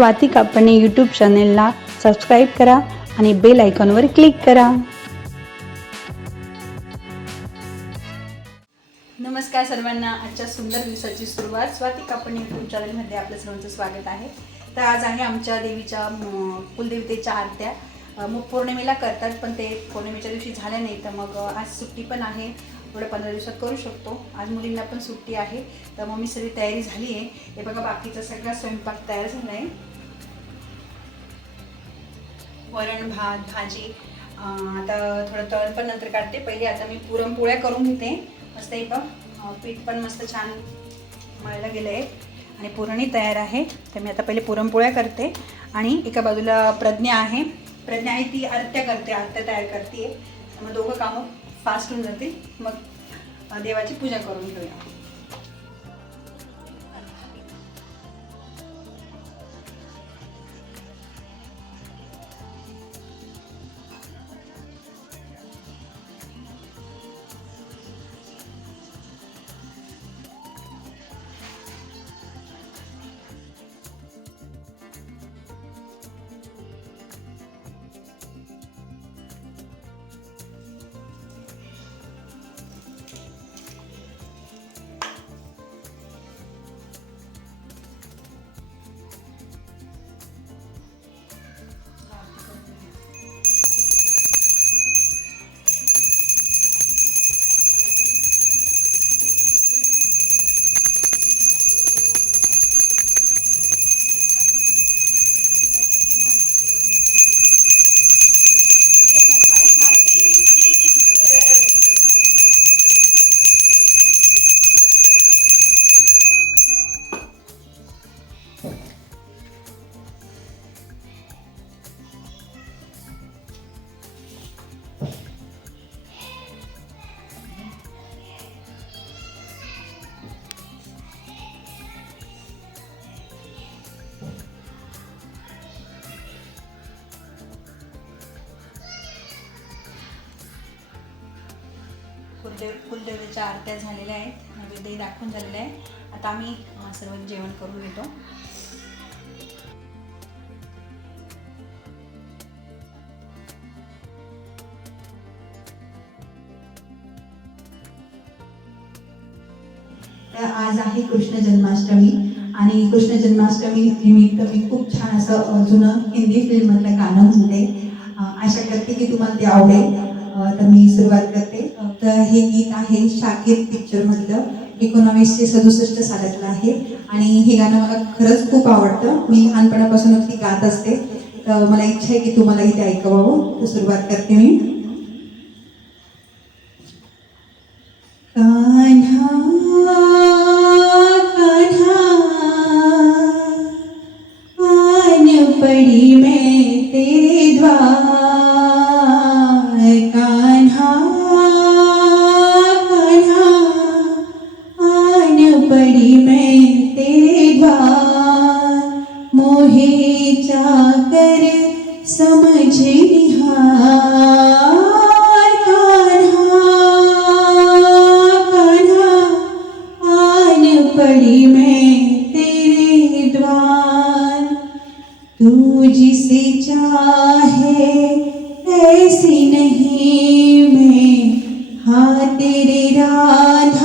Swati Kapane YouTube चॅनेलला subscribe करा आणि बेल आयकॉनवर क्लिक करा. नमस्कार सर्वांना आजच्या सुंदर दिवसाची सुरुवात स्वाती कापणे यूट्यूब चॅनलमध्ये आपलं सर्वांचं स्वागत आहे. तर आज आहे आमच्या देवीच्या कुलदेवतेच्या आरत्या. मग पौर्णिमेला करतात पण ते पौर्णिमेच्या दिवशी झाल्या नाही. तर मग आज सुट्टी पण आहे. थोडं पंधरा दिवसात करू शकतो. आज मुलींना पण सुट्टी आहे. तर मग मी सगळी तयारी झाली आहे हे बघा बाकीचा सगळा स्वयंपाक तयार झाला आहे वरण भात भाजी. आता थोडं तळ पण नंतर काढते. पहिले आता मी पुरणपोळ्या करून घेते. मस्त एक पीठ पण मस्त छान मळलं गेलं आहे आणि पुरणही तयार आहे. तर मी आता पहिले पुरणपोळ्या करते. आणि एका बाजूला प्रज्ञा आहे. प्रज्ञा आहे ती आरत्या करते आरत्या तयार करते. मग दोघं कामं फास्ट होऊन जातील. मग देवाची पूजा करून घेऊया. कुलदेव कुलदेवतेच्या आरत्या झालेल्या आहेत. म्हणजे नैवेद्यही दाखवून झालेलं आहे. आता आम्ही सर्व जेवण करून घेतो तर आज आहे कृष्ण जन्माष्टमी आणि कृष्ण जन्माष्टमी निमित्त मी खूप छान असं जुनं हिंदी फिल्ममधलं गाणं म्हणते. आशा करते की तुम्हाला ते आवडेल. तर मी सुरुवात करते. तर हे गीत आहे शाकीर पिक्चरमधलं एकोणावीसशे सदुसष्ट सालातलं आहे. आणि हे गाणं मला खरंच खूप आवडतं. मी लहानपणापासूनच ती गात असते. तर मला इच्छा आहे की तुम्हाला इथे ऐकवावं. तर सुरुवात करते मी. कान्हा तू जिसे चाहे ऐसी नहीं मैं। हाँ तेरे राधा